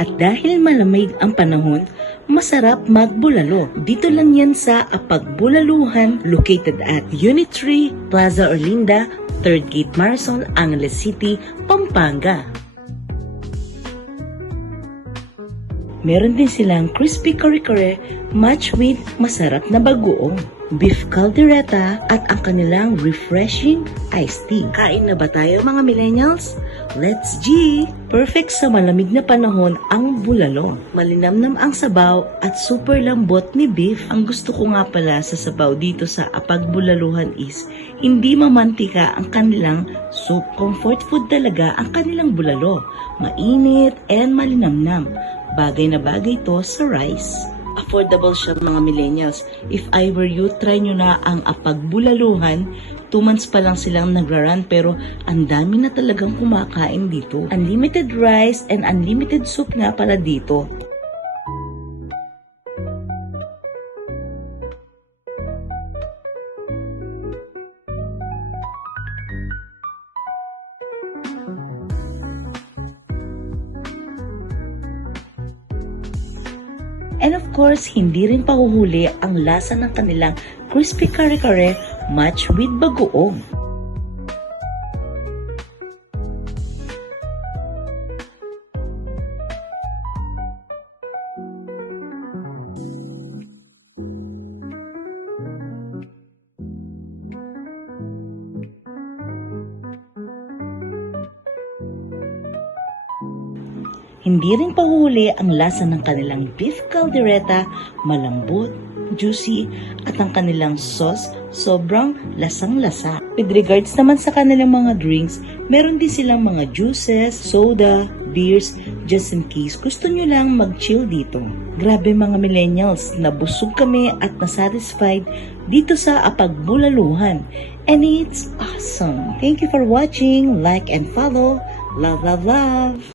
At dahil malamig ang panahon, masarap magbulalo. Dito lang yan sa Apagbulaluhan, located at Unit 3, Plaza Orlinda, 3rd Gate Marisol, Angeles City, Pampanga. Meron din silang crispy kare-kare match with masarap na bagoong, beef caldereta at ang kanilang refreshing iced tea. Kain na ba tayo mga millennials? Let's G! Perfect sa malamig na panahon ang bulalo. Malinamnam ang sabaw at super lambot ni beef. Ang gusto ko nga pala sa sabaw dito sa Apagbulaluhan is hindi mamantika ang kanilang soup. Comfort food talaga ang kanilang bulalo. Mainit and malinamnam. Bagay na bagay to sa rice. Affordable siya mga millennials. If I were you, try nyo na ang Apagbulaluhan. 2 months pa lang silang nagra-run pero ang dami na talagang kumakain dito. Unlimited rice and unlimited soup nga pala dito. And of course, hindi rin pahuhuli ang lasa ng kanilang crispy kare-kare match with bagoong. Hindi rin pahuhuli ang lasa ng kanilang beef caldereta, malambot, juicy, at ang kanilang sauce, sobrang lasang-lasa. With regards naman sa kanilang mga drinks, meron din silang mga juices, soda, beers, just in case gusto nyo lang mag-chill dito. Grabe mga millennials, nabusog kami at nasatisfied dito sa Apagbulaluhan. And it's awesome! Thank you for watching, like and follow. Love, love, love!